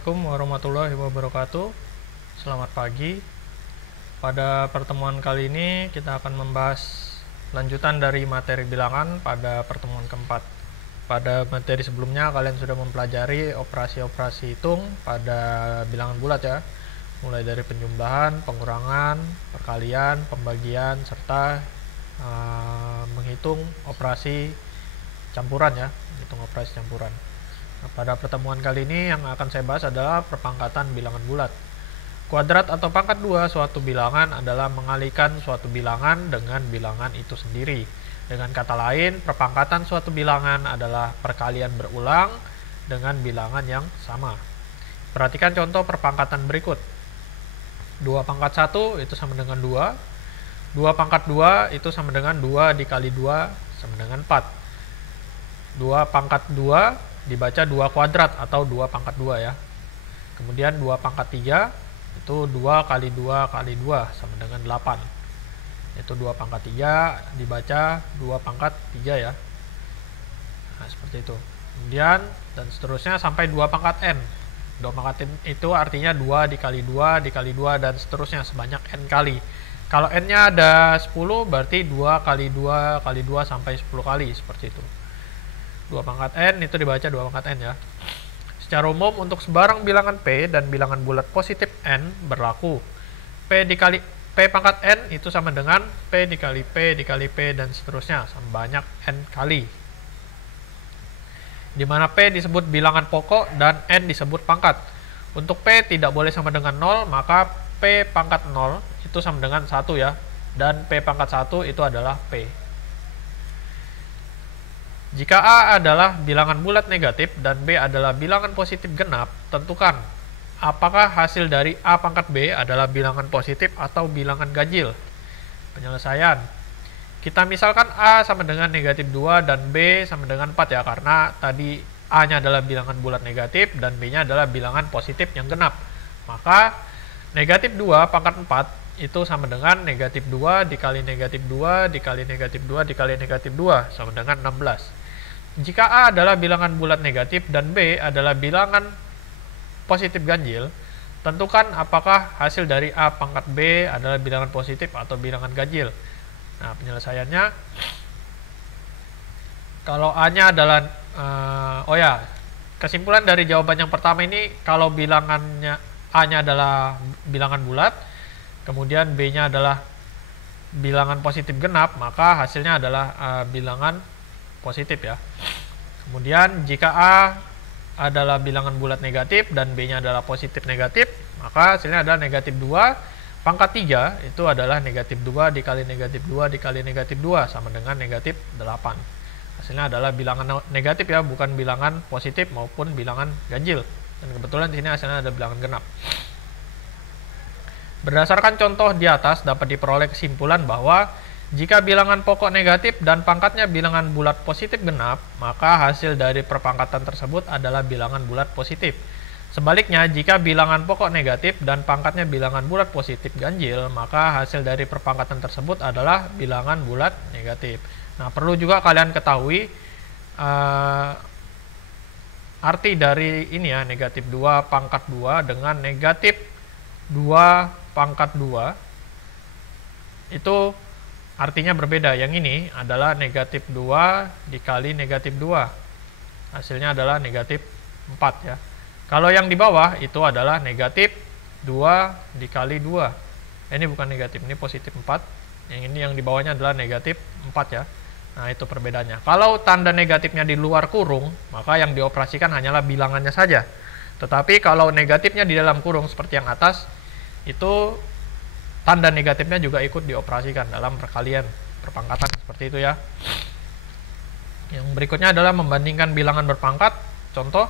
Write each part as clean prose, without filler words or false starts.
Assalamualaikum warahmatullahi wabarakatuh. Selamat pagi. Pada pertemuan kali ini kita akan membahas lanjutan dari materi bilangan pada pertemuan keempat. Pada materi sebelumnya kalian sudah mempelajari operasi-operasi hitung pada bilangan bulat ya, mulai dari penjumlahan, pengurangan, perkalian, pembagian, serta menghitung operasi campuran ya, menghitung operasi campuran. Nah, pada pertemuan kali ini yang akan saya bahas adalah perpangkatan bilangan bulat. Kuadrat atau pangkat 2 suatu bilangan adalah mengalihkan suatu bilangan dengan bilangan itu sendiri. Dengan kata lain, perpangkatan suatu bilangan adalah perkalian berulang dengan bilangan yang sama. Perhatikan contoh perpangkatan berikut. 2 pangkat 1 itu sama dengan 2. 2 pangkat 2 itu sama dengan 2 dikali 2 sama dengan 4. 2 pangkat 2 dibaca 2 kuadrat atau 2 pangkat 2 ya. Kemudian 2 pangkat 3 itu 2 kali 2 kali 2 sama dengan 8. Itu 2 pangkat 3 dibaca 2 pangkat 3 ya. Nah, seperti itu. Kemudian dan seterusnya sampai 2 pangkat n. 2 pangkat n itu artinya 2 dikali 2 dikali 2 dan seterusnya sebanyak n kali. Kalau n-nya ada 10 berarti 2 kali 2 kali 2 sampai 10 kali, seperti itu. 2 pangkat n itu dibaca 2 pangkat n ya. Secara umum untuk sebarang bilangan P dan bilangan bulat positif n berlaku P dikali P pangkat n itu sama dengan P dikali P dikali P dan seterusnya sebanyak n kali, di mana P disebut bilangan pokok dan n disebut pangkat. Untuk P tidak boleh sama dengan 0, maka P pangkat 0 itu sama dengan 1 ya, dan P pangkat 1 itu adalah P. Jika A adalah bilangan bulat negatif dan B adalah bilangan positif genap, tentukan apakah hasil dari A pangkat B adalah bilangan positif atau bilangan ganjil. Penyelesaian. Kita misalkan A sama dengan negatif 2 dan B sama dengan 4 ya, karena tadi A-nya adalah bilangan bulat negatif dan B-nya adalah bilangan positif yang genap. Maka negatif 2 pangkat 4 itu sama dengan negatif 2 dikali negatif 2 dikali negatif 2 dikali negatif 2 sama dengan 16. Jika A adalah bilangan bulat negatif dan B adalah bilangan positif ganjil, tentukan apakah hasil dari A pangkat B adalah bilangan positif atau bilangan ganjil. Nah, penyelesaiannya, kalau A-nya adalah kesimpulan dari jawaban yang pertama ini, kalau bilangannya A-nya adalah bilangan bulat, kemudian B-nya adalah bilangan positif genap, maka hasilnya adalah bilangan positif ya. Kemudian jika A adalah bilangan bulat negatif dan B-nya adalah positif negatif, maka hasilnya adalah negatif 2 pangkat 3 itu adalah negatif 2 dikali negatif 2 dikali negatif 2 sama dengan negatif 8. Hasilnya adalah bilangan negatif ya, bukan bilangan positif maupun bilangan ganjil. Dan kebetulan di sini hasilnya ada bilangan genap. Berdasarkan contoh di atas dapat diperoleh kesimpulan bahwa jika bilangan pokok negatif dan pangkatnya bilangan bulat positif genap, maka hasil dari perpangkatan tersebut adalah bilangan bulat positif. Sebaliknya, jika bilangan pokok negatif dan pangkatnya bilangan bulat positif ganjil, maka hasil dari perpangkatan tersebut adalah bilangan bulat negatif. Nah, perlu juga kalian ketahui arti dari ini ya, negatif 2 pangkat 2 dengan negatif 2 pangkat 2 itu artinya berbeda. Yang ini adalah negatif 2 dikali negatif 2. Hasilnya adalah negatif 4 ya. Kalau yang di bawah itu adalah negatif 2 dikali 2. Ini bukan negatif, ini positif 4. Yang ini yang di bawahnya adalah negatif 4 ya. Nah, itu perbedaannya. Kalau tanda negatifnya di luar kurung, maka yang dioperasikan hanyalah bilangannya saja. Tetapi kalau negatifnya di dalam kurung seperti yang atas, itu tanda negatifnya juga ikut dioperasikan dalam perkalian perpangkatan, seperti itu ya. Yang berikutnya adalah membandingkan bilangan berpangkat. Contoh,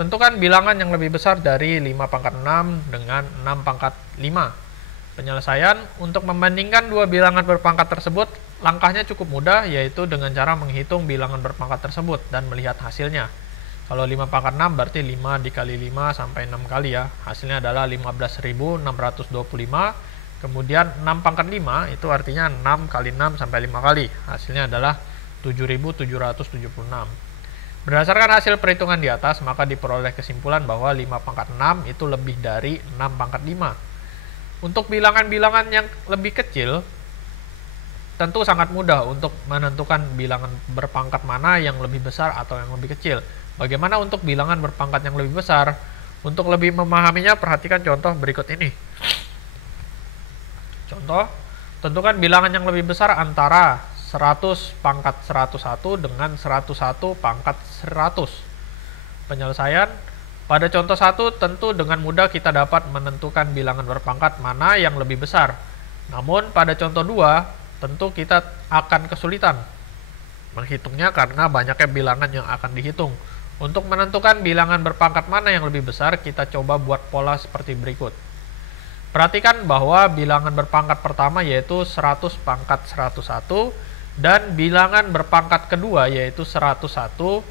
tentukan bilangan yang lebih besar dari 5 pangkat 6 dengan 6 pangkat 5. Penyelesaian, untuk membandingkan dua bilangan berpangkat tersebut, langkahnya cukup mudah, yaitu dengan cara menghitung bilangan berpangkat tersebut dan melihat hasilnya. Kalau 5 pangkat 6 berarti 5 dikali 5 sampai 6 kali ya. Hasilnya adalah 15.625. Kemudian 6 pangkat 5 itu artinya 6 kali 6 sampai 5 kali. Hasilnya adalah 7.776. Berdasarkan hasil perhitungan di atas, maka diperoleh kesimpulan bahwa 5 pangkat 6 itu lebih dari 6 pangkat 5. Untuk bilangan-bilangan yang lebih kecil, tentu sangat mudah untuk menentukan bilangan berpangkat mana yang lebih besar atau yang lebih kecil. Bagaimana untuk bilangan berpangkat yang lebih besar? Untuk lebih memahaminya, perhatikan contoh berikut ini. Contoh, tentukan bilangan yang lebih besar antara 100 pangkat 101 dengan 101 pangkat 100. Penyelesaian, pada contoh 1 tentu dengan mudah kita dapat menentukan bilangan berpangkat mana yang lebih besar. Namun pada contoh 2 tentu kita akan kesulitan menghitungnya karena banyaknya bilangan yang akan dihitung. Untuk menentukan bilangan berpangkat mana yang lebih besar, kita coba buat pola seperti berikut. Perhatikan bahwa bilangan berpangkat pertama yaitu 100 pangkat 101 dan bilangan berpangkat kedua yaitu 101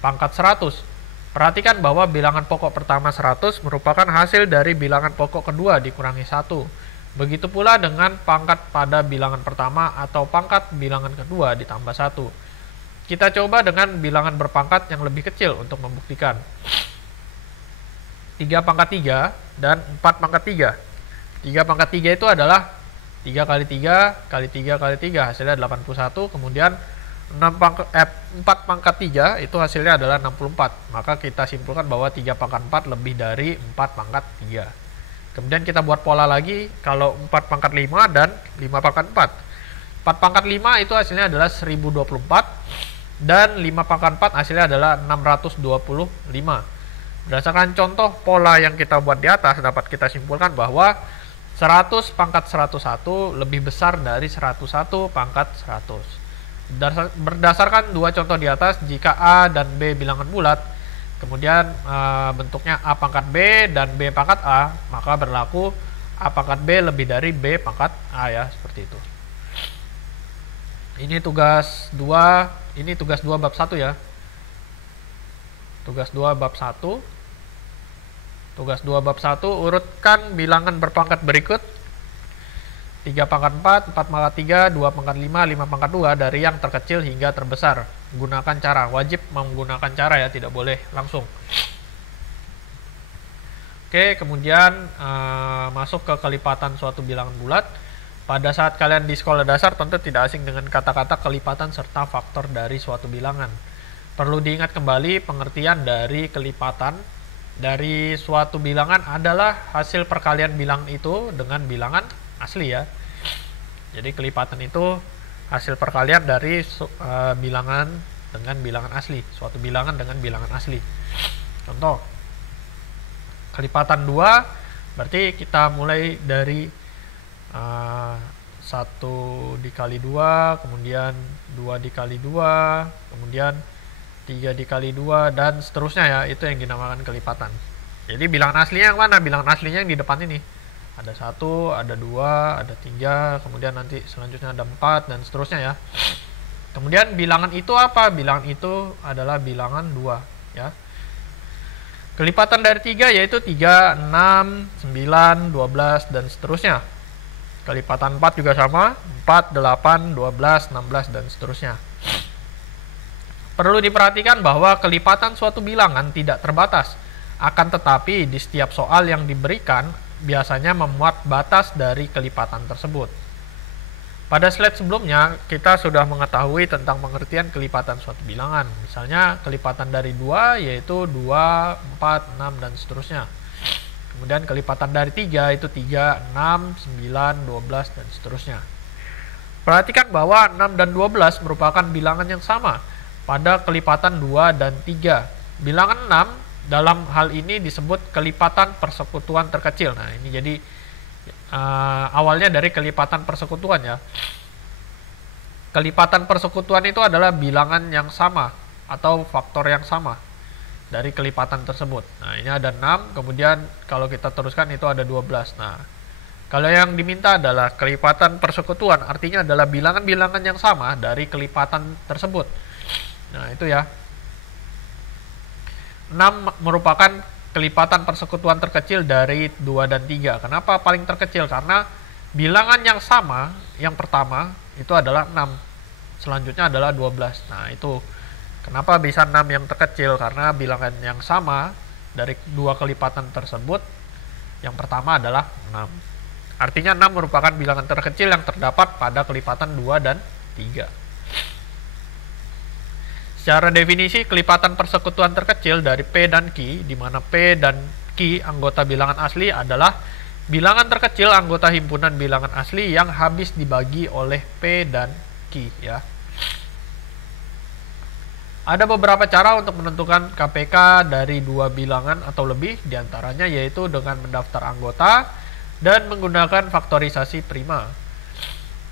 pangkat 100. Perhatikan bahwa bilangan pokok pertama 100 merupakan hasil dari bilangan pokok kedua dikurangi 1. Begitu pula dengan pangkat pada bilangan pertama atau pangkat bilangan kedua ditambah 1. Kita coba dengan bilangan berpangkat yang lebih kecil untuk membuktikan. 3 pangkat 3 dan 4 pangkat 3. 3 pangkat 3 itu adalah 3 kali 3 kali 3 kali 3 hasilnya 81, kemudian 4 pangkat 3 itu hasilnya adalah 64. Maka kita simpulkan bahwa 3 pangkat 4 lebih dari 4 pangkat 3. Kemudian kita buat pola lagi, kalau 4 pangkat 5 dan 5 pangkat 4. 4 pangkat 5 itu hasilnya adalah 1024 dan 5 pangkat 4 hasilnya adalah 625. Berdasarkan contoh pola yang kita buat di atas, dapat kita simpulkan bahwa 100 pangkat 101 lebih besar dari 101 pangkat 100. Berdasarkan dua contoh di atas, jika A dan B bilangan bulat, kemudian bentuknya A pangkat B dan B pangkat A, maka berlaku A pangkat B lebih dari B pangkat A ya, seperti itu. Ini tugas 2, ini tugas 2 bab 1 ya. Tugas 2 bab 1. Tugas 2 bab 1, urutkan bilangan berpangkat berikut. 3 pangkat 4, 4 pangkat 3, 2 pangkat 5, 5 pangkat 2 dari yang terkecil hingga terbesar. Gunakan cara, wajib menggunakan cara ya, tidak boleh langsung. Oke, kemudian masuk ke kelipatan suatu bilangan bulat. Pada saat kalian di sekolah dasar tentu tidak asing dengan kata-kata kelipatan serta faktor dari suatu bilangan. Perlu diingat kembali pengertian dari kelipatan dari suatu bilangan adalah hasil perkalian bilangan itu dengan bilangan asli ya. Jadi kelipatan itu hasil perkalian dari bilangan dengan bilangan asli, suatu bilangan dengan bilangan asli. Contoh, kelipatan 2 berarti kita mulai dari 1 dikali 2, kemudian 2 dikali 2, kemudian 3 dikali 2 dan seterusnya ya, itu yang dinamakan kelipatan. Jadi bilangan aslinya yang mana? Bilangan aslinya yang di depan ini. Ada 1, ada 2, ada 3, kemudian nanti selanjutnya ada 4 dan seterusnya ya. Kemudian bilangan itu apa? Bilangan itu adalah bilangan 2 ya. Kelipatan dari 3 yaitu 3, 6, 9, 12 dan seterusnya. Kelipatan 4 juga sama, 4, 8, 12, 16 dan seterusnya. Perlu diperhatikan bahwa kelipatan suatu bilangan tidak terbatas, akan tetapi di setiap soal yang diberikan biasanya memuat batas dari kelipatan tersebut. Pada slide sebelumnya, kita sudah mengetahui tentang pengertian kelipatan suatu bilangan. Misalnya, kelipatan dari 2 yaitu 2, 4, 6, dan seterusnya. Kemudian kelipatan dari 3 itu 3, 6, 9, 12, dan seterusnya. Perhatikan bahwa 6 dan 12 merupakan bilangan yang sama pada kelipatan 2 dan 3. Bilangan 6 dalam hal ini disebut kelipatan persekutuan terkecil. Nah, ini jadi awalnya dari kelipatan persekutuan ya. Kelipatan persekutuan itu adalah bilangan yang sama atau faktor yang sama dari kelipatan tersebut. Nah, ini ada 6, kemudian kalau kita teruskan itu ada 12. Nah, kalau yang diminta adalah kelipatan persekutuan, artinya adalah bilangan-bilangan yang sama dari kelipatan tersebut. Nah, itu ya. 6 merupakan kelipatan persekutuan terkecil dari 2 dan 3. Kenapa paling terkecil? Karena bilangan yang sama, yang pertama, itu adalah 6. Selanjutnya adalah 12. Nah, itu Kenapa bisa 6 yang terkecil? Karena bilangan yang sama dari dua kelipatan tersebut, yang pertama adalah 6. Artinya 6 merupakan bilangan terkecil yang terdapat pada kelipatan 2 dan 3. Secara definisi, kelipatan persekutuan terkecil dari P dan Q, di mana P dan Q anggota bilangan asli adalah bilangan terkecil anggota himpunan bilangan asli yang habis dibagi oleh P dan Q, ya. Ada beberapa cara untuk menentukan KPK dari dua bilangan atau lebih, diantaranya yaitu dengan mendaftar anggota dan menggunakan faktorisasi prima.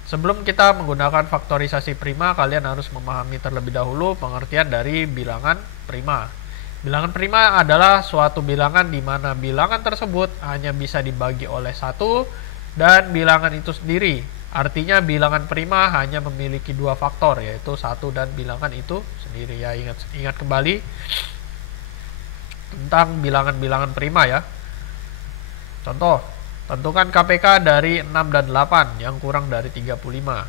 Sebelum kita menggunakan faktorisasi prima, kalian harus memahami terlebih dahulu pengertian dari bilangan prima. Bilangan prima adalah suatu bilangan di mana bilangan tersebut hanya bisa dibagi oleh satu dan bilangan itu sendiri. Artinya bilangan prima hanya memiliki dua faktor, yaitu satu dan bilangan itu sendiri, ya. Ingat kembali tentang bilangan-bilangan prima, ya. Contoh, tentukan KPK dari 6 dan 8 yang kurang dari 35.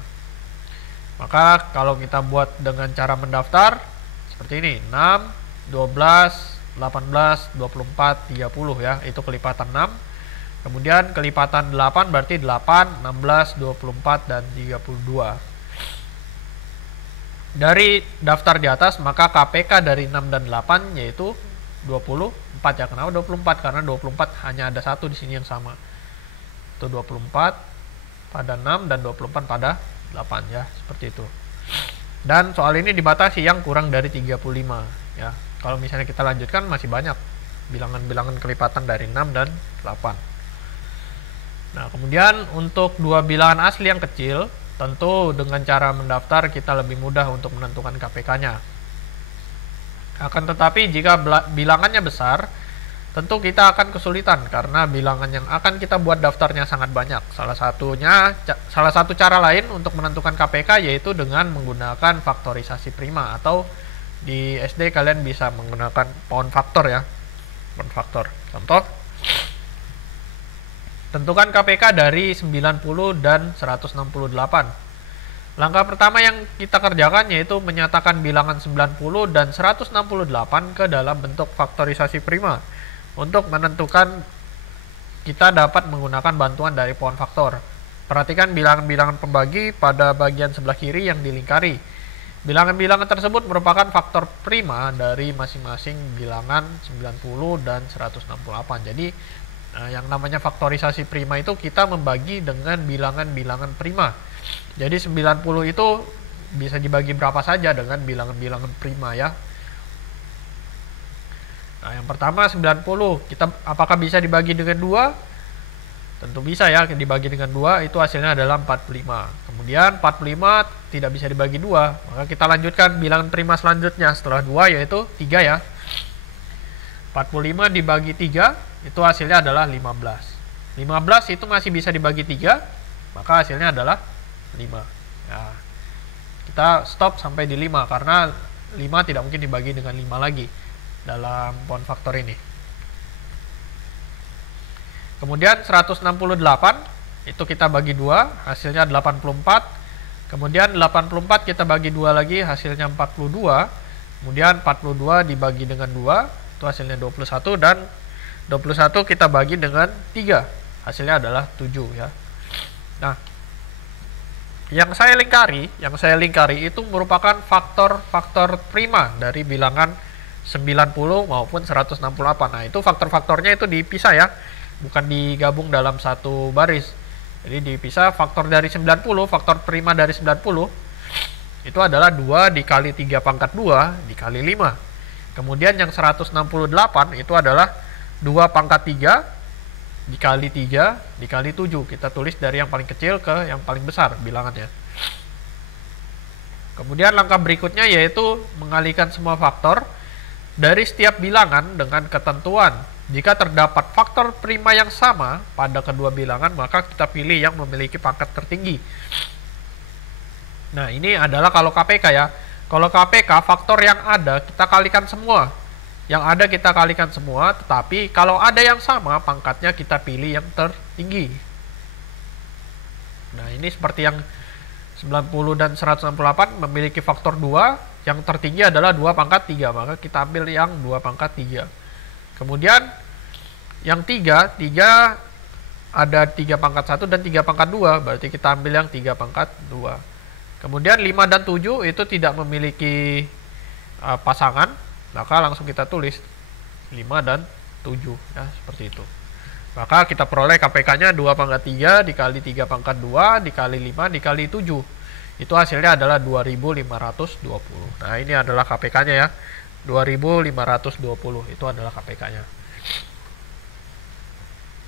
Maka kalau kita buat dengan cara mendaftar seperti ini, 6, 12, 18, 24, 30, ya. Itu kelipatan 6. Kemudian kelipatan 8 berarti 8, 16, 24, dan 32. Dari daftar di atas, maka KPK dari 6 dan 8 yaitu 24, ya. Kenapa 24? Karena 24 hanya ada satu di sini yang sama. Itu 24 pada 6 dan 24 pada 8, ya. Seperti itu. Dan soal ini dibatasi yang kurang dari 35, ya. Kalau misalnya kita lanjutkan masih banyak bilangan-bilangan kelipatan dari 6 dan 8. Nah, kemudian untuk dua bilangan asli yang kecil, tentu dengan cara mendaftar kita lebih mudah untuk menentukan KPK-nya. Akan tetapi jika bilangannya besar, tentu kita akan kesulitan karena bilangan yang akan kita buat daftarnya sangat banyak. Salah satu cara lain untuk menentukan KPK yaitu dengan menggunakan faktorisasi prima, atau di SD kalian bisa menggunakan pound faktor, ya. Pound faktor. Contoh, tentukan KPK dari 90 dan 168. Langkah pertama yang kita kerjakan yaitu menyatakan bilangan 90 dan 168 ke dalam bentuk faktorisasi prima. Untuk menentukan, kita dapat menggunakan bantuan dari pound faktor. Perhatikan bilangan-bilangan pembagi pada bagian sebelah kiri yang dilingkari. Bilangan-bilangan tersebut merupakan faktor prima dari masing-masing bilangan 90 dan 168. Jadi, yang namanya faktorisasi prima itu kita membagi dengan bilangan-bilangan prima. Jadi 90 itu bisa dibagi berapa saja dengan bilangan-bilangan prima, ya. Nah, yang pertama 90, apakah bisa dibagi dengan 2? Tentu bisa, ya. Dibagi dengan 2 itu hasilnya adalah 45. Kemudian 45 tidak bisa dibagi 2, maka kita lanjutkan bilangan prima selanjutnya setelah 2 yaitu 3, ya. 45 dibagi 3 itu hasilnya adalah 15. 15 itu masih bisa dibagi 3, maka hasilnya adalah 5. Ya, kita stop sampai di 5 karena 5 tidak mungkin dibagi dengan 5 lagi dalam pound faktor ini. Kemudian 168 itu kita bagi 2, hasilnya 84. Kemudian 84 kita bagi 2 lagi, hasilnya 42. Kemudian 42 dibagi dengan 2, itu hasilnya 21, dan 21 kita bagi dengan 3, hasilnya adalah 7, ya. Nah, yang saya lingkari itu merupakan faktor-faktor prima dari bilangan 90 maupun 168. Nah, itu faktor-faktornya itu dipisah, ya. Bukan digabung dalam satu baris. Jadi dipisah. Faktor dari 90, faktor prima dari 90 itu adalah 2 dikali 3 pangkat 2 dikali 5. Kemudian yang 168 itu adalah 2 pangkat 3 dikali 3 dikali 7. Kita tulis dari yang paling kecil ke yang paling besar bilangannya. Kemudian langkah berikutnya yaitu mengalihkan semua faktor dari setiap bilangan dengan ketentuan. Jika terdapat faktor prima yang sama pada kedua bilangan, maka kita pilih yang memiliki pangkat tertinggi. Nah, ini adalah kalau KPK, ya. Kalau KPK, faktor yang ada kita kalikan semua. Yang ada kita kalikan semua, tetapi kalau ada yang sama pangkatnya kita pilih yang tertinggi. Nah, ini seperti yang 90 dan 168 memiliki faktor 2, yang tertinggi adalah 2 pangkat 3, maka kita ambil yang 2 pangkat 3. Kemudian yang 3 ada 3 pangkat 1 dan 3 pangkat 2, berarti kita ambil yang 3 pangkat 2. Kemudian 5 dan 7 itu tidak memiliki pasangan, maka langsung kita tulis 5 dan 7 ya, seperti itu. Maka kita peroleh KPK-nya 2 pangkat 3 dikali 3 pangkat 2 dikali 5 dikali 7. Itu hasilnya adalah 2520. Nah, ini adalah KPK-nya ya. 2520 itu adalah KPK-nya.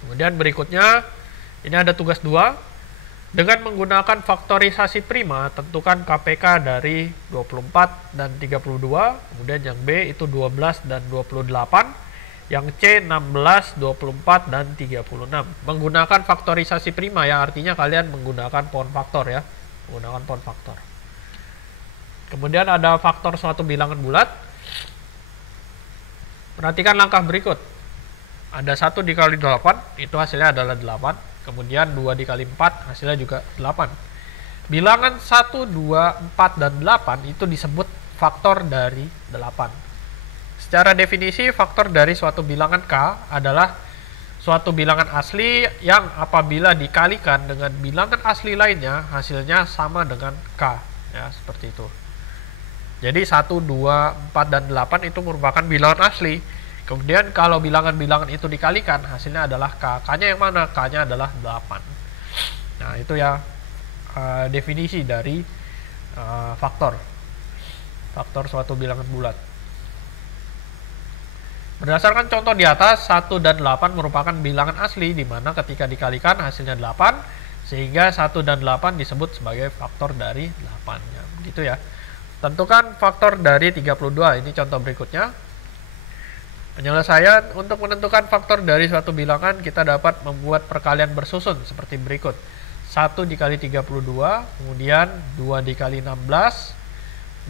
Kemudian berikutnya ini ada tugas 2. Dengan menggunakan faktorisasi prima, tentukan KPK dari 24 dan 32. Kemudian yang B itu 12 dan 28. Yang C 16, 24 dan 36. Menggunakan faktorisasi prima ya, artinya kalian menggunakan pohon faktor ya. Menggunakan pohon faktor. Kemudian ada faktor suatu bilangan bulat. Perhatikan langkah berikut. Ada 1 dikali 8, itu hasilnya adalah 8. Kemudian 2 dikali 4, hasilnya juga 8. Bilangan 1, 2, 4, dan 8 itu disebut faktor dari 8. Secara definisi, faktor dari suatu bilangan K adalah suatu bilangan asli yang apabila dikalikan dengan bilangan asli lainnya, hasilnya sama dengan K. Ya, seperti itu. Jadi 1, 2, 4, dan 8 itu merupakan bilangan asli. Kemudian kalau bilangan-bilangan itu dikalikan, hasilnya adalah K. K-nya yang mana? K-nya adalah 8. Nah, itu ya definisi dari faktor. Faktor suatu bilangan bulat. Berdasarkan contoh di atas, 1 dan 8 merupakan bilangan asli, di mana ketika dikalikan hasilnya 8, sehingga 1 dan 8 disebut sebagai faktor dari 8. Ya, begitu ya. Tentukan faktor dari 32, ini contoh berikutnya. Penyelesaian untuk menentukan faktor dari suatu bilangan, kita dapat membuat perkalian bersusun seperti berikut. 1 dikali 32, kemudian 2 dikali 16,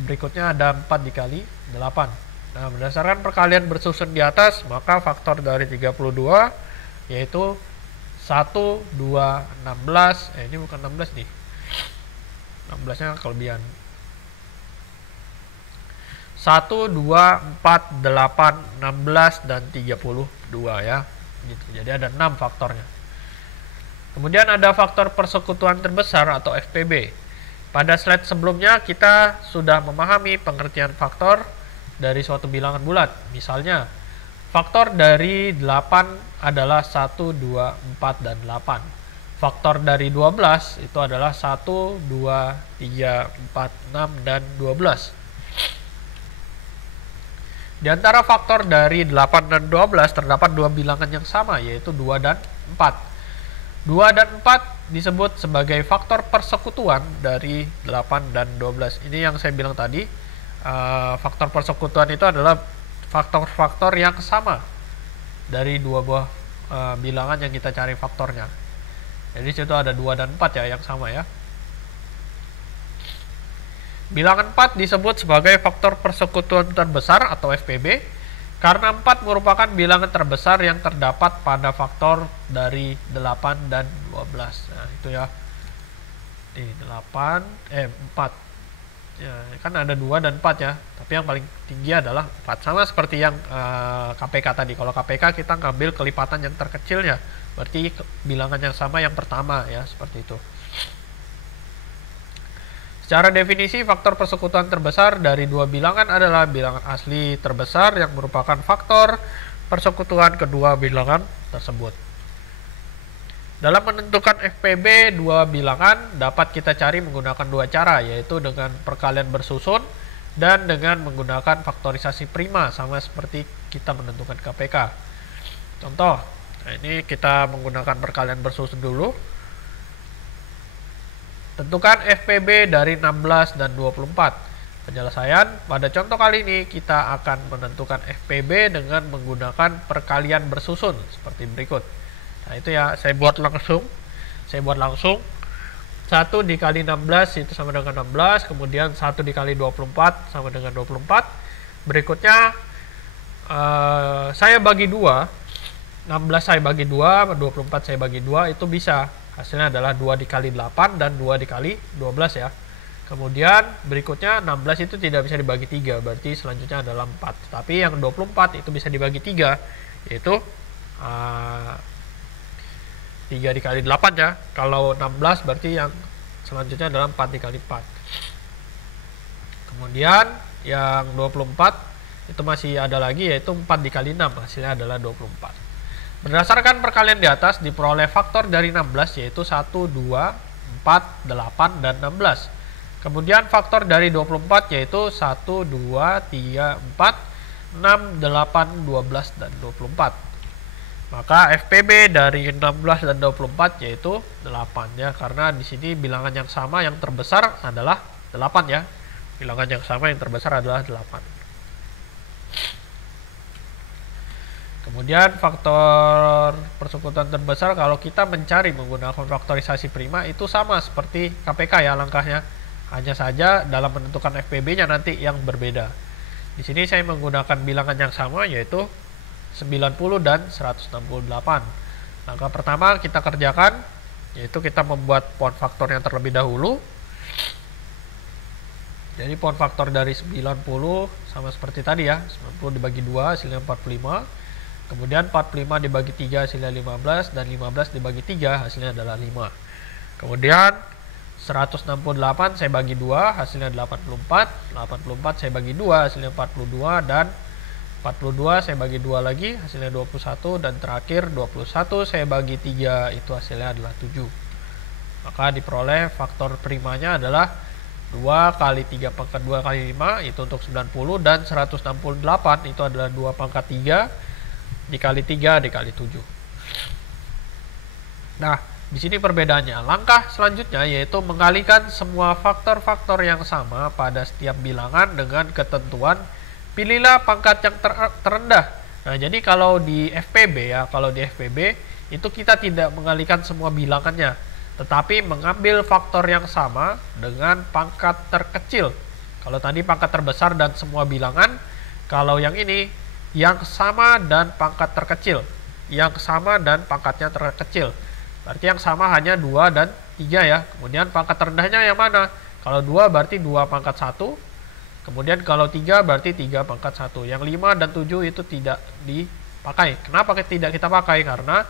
berikutnya ada 4 dikali 8. Nah, berdasarkan perkalian bersusun di atas, maka faktor dari 32 yaitu 1, 2, 16. Ini bukan 16 nih. 16-nya kelebihan. 1, 2, 4, 8, 16, dan 32 ya. Gitu. Jadi ada 6 faktornya. Kemudian ada faktor persekutuan terbesar atau FPB. Pada slide sebelumnya kita sudah memahami pengertian faktor dari suatu bilangan bulat. Misalnya, faktor dari 8 adalah 1, 2, 4, dan 8. Faktor dari 12 itu adalah 1, 2, 3, 4, 6, dan 12. Di antara faktor dari 8 dan 12 terdapat 2 bilangan yang sama, yaitu 2 dan 4. 2 dan 4 disebut sebagai faktor persekutuan dari 8 dan 12. Ini yang saya bilang tadi. Faktor persekutuan itu adalah faktor-faktor yang sama dari 2 buah bilangan yang kita cari faktornya. Jadi situ ada 2 dan 4 ya, yang sama ya. Bilangan 4 disebut sebagai faktor persekutuan terbesar atau FPB karena 4 merupakan bilangan terbesar yang terdapat pada faktor dari 8 dan 12. Nah, itu ya. Di 4. Ya, kan ada 2 dan 4 ya, tapi yang paling tinggi adalah 4. Sama seperti yang KPK tadi. Kalau KPK kita ngambil kelipatan yang terkecilnya, berarti bilangan yang sama yang pertama ya, seperti itu. Secara definisi, faktor persekutuan terbesar dari 2 bilangan adalah bilangan asli terbesar yang merupakan faktor persekutuan kedua bilangan tersebut. Dalam menentukan FPB 2 bilangan dapat kita cari menggunakan 2 cara, yaitu dengan perkalian bersusun dan dengan menggunakan faktorisasi prima, sama seperti kita menentukan KPK. Contoh, nah ini kita menggunakan perkalian bersusun dulu. Tentukan FPB dari 16 dan 24. Penyelesaian, pada contoh kali ini kita akan menentukan FPB dengan menggunakan perkalian bersusun seperti berikut. Nah, itu ya, saya buat langsung. 1 dikali 16 itu sama dengan 16, kemudian 1 dikali 24 sama dengan 24. Berikutnya saya bagi 2. 16 saya bagi 2, 24 saya bagi 2, itu bisa. Hasilnya adalah 2 dikali 8 dan 2 dikali 12 ya. Kemudian berikutnya 16 itu tidak bisa dibagi 3, berarti selanjutnya adalah 4. Tapi yang 24 itu bisa dibagi 3, yaitu 3 dikali 8 ya. Kalau 16 berarti yang selanjutnya adalah 4 dikali 4. Kemudian yang 24 itu masih ada lagi, yaitu 4 dikali 6, hasilnya adalah 24. Berdasarkan perkalian di atas diperoleh faktor dari 16, yaitu 1, 2, 4, 8, dan 16. Kemudian faktor dari 24 yaitu 1, 2, 3, 4, 6, 8, 12, dan 24. Maka FPB dari 16 dan 24 yaitu 8 ya, karena di sini bilangan yang sama yang terbesar adalah 8 ya. Bilangan yang sama yang terbesar adalah 8. Kemudian faktor persekutuan terbesar kalau kita mencari menggunakan faktorisasi prima itu sama seperti KPK ya langkahnya. Hanya saja dalam menentukan FPB-nya nanti yang berbeda. Di sini saya menggunakan bilangan yang sama yaitu 90 dan 168. Langkah pertama kita kerjakan yaitu kita membuat pohon faktor yang terlebih dahulu. Jadi pohon faktor dari 90 sama seperti tadi ya, 90 dibagi 2 hasilnya 45. Kemudian 45 dibagi 3 hasilnya 15 dan 15 dibagi 3 hasilnya adalah 5. Kemudian 168 saya bagi 2 hasilnya 84, 84 saya bagi 2 hasilnya 42, dan 42 saya bagi 2 lagi hasilnya 21, dan terakhir 21 saya bagi 3 itu hasilnya adalah 7. Maka diperoleh faktor primanya adalah 2 kali 3 pangkat 2 kali 5 itu untuk 90, dan 168 itu adalah 2 pangkat 3 dikali 3 dikali 7. Nah, di sini perbedaannya. Langkah selanjutnya yaitu mengalihkan semua faktor-faktor yang sama pada setiap bilangan dengan ketentuan pilihlah pangkat yang terendah. Nah, jadi kalau di FPB ya, itu kita tidak mengalihkan semua bilangannya, tetapi mengambil faktor yang sama dengan pangkat terkecil. Kalau tadi pangkat terbesar dan semua bilangan, kalau yang ini yang sama dan pangkat terkecil. Yang sama dan pangkatnya terkecil. Berarti yang sama hanya 2 dan 3 ya. Kemudian pangkat terendahnya yang mana? Kalau 2 berarti 2 pangkat 1. Kemudian kalau 3 berarti 3 pangkat 1. Yang 5 dan 7 itu tidak dipakai. Kenapa tidak kita pakai? Karena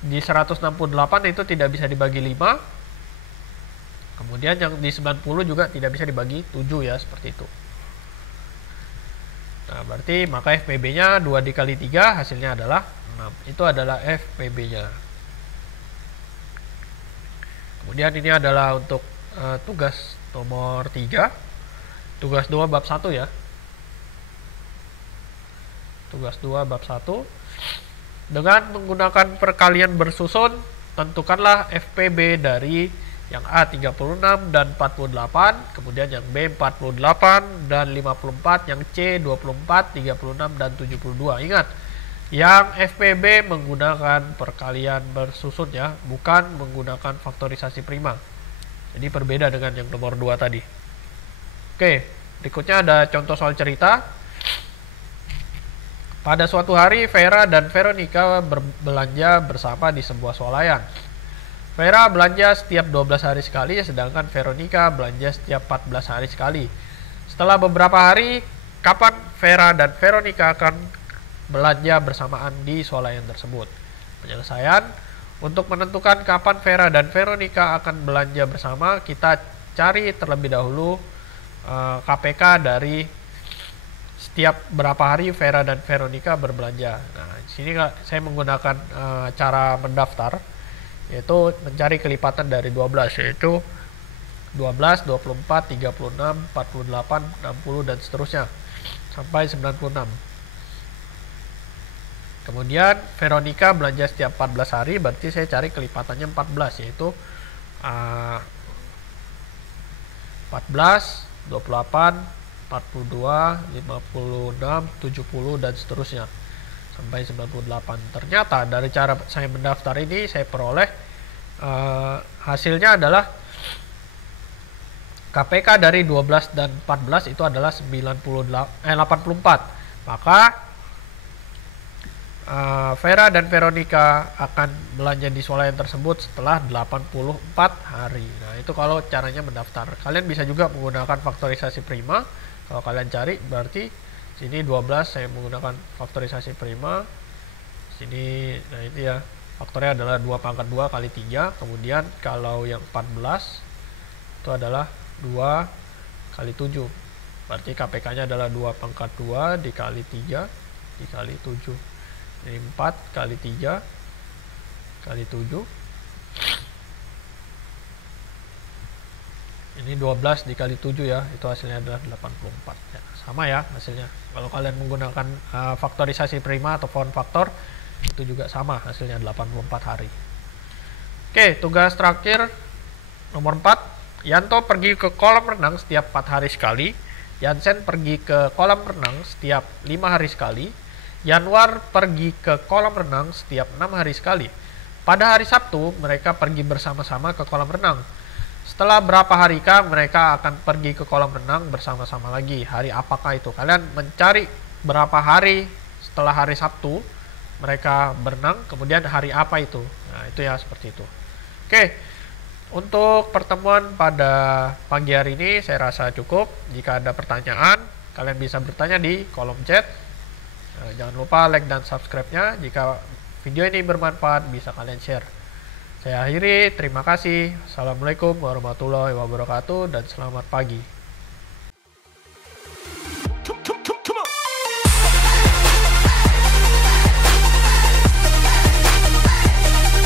di 168 itu tidak bisa dibagi 5. Kemudian yang di 90 juga tidak bisa dibagi 7 ya, seperti itu. Nah, berarti maka FPB-nya 2 dikali 3 hasilnya adalah 6. Itu adalah FPB-nya. Kemudian ini adalah untuk tugas nomor 3. Tugas 2 bab 1 ya. Tugas 2 bab 1. Dengan menggunakan perkalian bersusun, tentukanlah FPB dari yang A 36 dan 48, kemudian yang B 48 dan 54, yang C 24, 36 dan 72. Ingat, yang FPB menggunakan perkalian bersusun ya, bukan menggunakan faktorisasi prima. Jadi berbeda dengan yang nomor 2 tadi. Oke, berikutnya ada contoh soal cerita. Pada suatu hari Vera dan Veronica berbelanja bersama di sebuah swalayan. Vera belanja setiap 12 hari sekali, sedangkan Veronica belanja setiap 14 hari sekali. Setelah beberapa hari, kapan Vera dan Veronica akan belanja bersamaan di swalayan tersebut? Penyelesaian. Untuk menentukan kapan Vera dan Veronica akan belanja bersama, kita cari terlebih dahulu KPK dari setiap berapa hari Vera dan Veronica berbelanja. Nah, di sini saya menggunakan cara mendaftar, yaitu mencari kelipatan dari 12, yaitu 12, 24, 36, 48, 60, dan seterusnya sampai 96. Kemudian Veronica belanja setiap 14 hari, berarti saya cari kelipatannya 14, yaitu 14, 28, 42, 56, 70, dan seterusnya sampai 98. Ternyata dari cara saya mendaftar ini saya peroleh hasilnya adalah KPK dari 12 dan 14 itu adalah 84. Maka Vera dan Veronica akan belanja di swalayan tersebut setelah 84 hari. Nah, itu kalau caranya mendaftar. Kalian bisa juga menggunakan faktorisasi prima. Kalau kalian cari, berarti sini 12 saya menggunakan faktorisasi prima. Sini, nah itu ya, faktornya adalah 2 pangkat 2 kali 3. Kemudian kalau yang 14 itu adalah 2 kali 7. Berarti KPK-nya adalah 2 pangkat 2 dikali 3 dikali 7. Jadi 4 kali 3 kali 7. Ini 12 dikali 7 ya, itu hasilnya adalah 84 ya. Sama ya hasilnya. Kalau kalian menggunakan faktorisasi prima atau found factor, itu juga sama hasilnya 84 hari. Oke, tugas terakhir nomor 4. Yanto pergi ke kolam renang setiap 4 hari sekali. Yansen pergi ke kolam renang setiap 5 hari sekali. Yanwar pergi ke kolam renang setiap 6 hari sekali. Pada hari Sabtu, mereka pergi bersama-sama ke kolam renang. Setelah berapa harikah mereka akan pergi ke kolam renang bersama-sama lagi? Hari apakah itu? Kalian mencari berapa hari setelah hari Sabtu mereka berenang, kemudian hari apa itu? Nah, itu ya seperti itu. Oke, untuk pertemuan pada pagi hari ini saya rasa cukup. Jika ada pertanyaan, kalian bisa bertanya di kolom chat. Jangan lupa like dan subscribe-nya. Jika video ini bermanfaat, bisa kalian share. Saya akhiri, terima kasih. Assalamualaikum warahmatullahi wabarakatuh dan selamat pagi.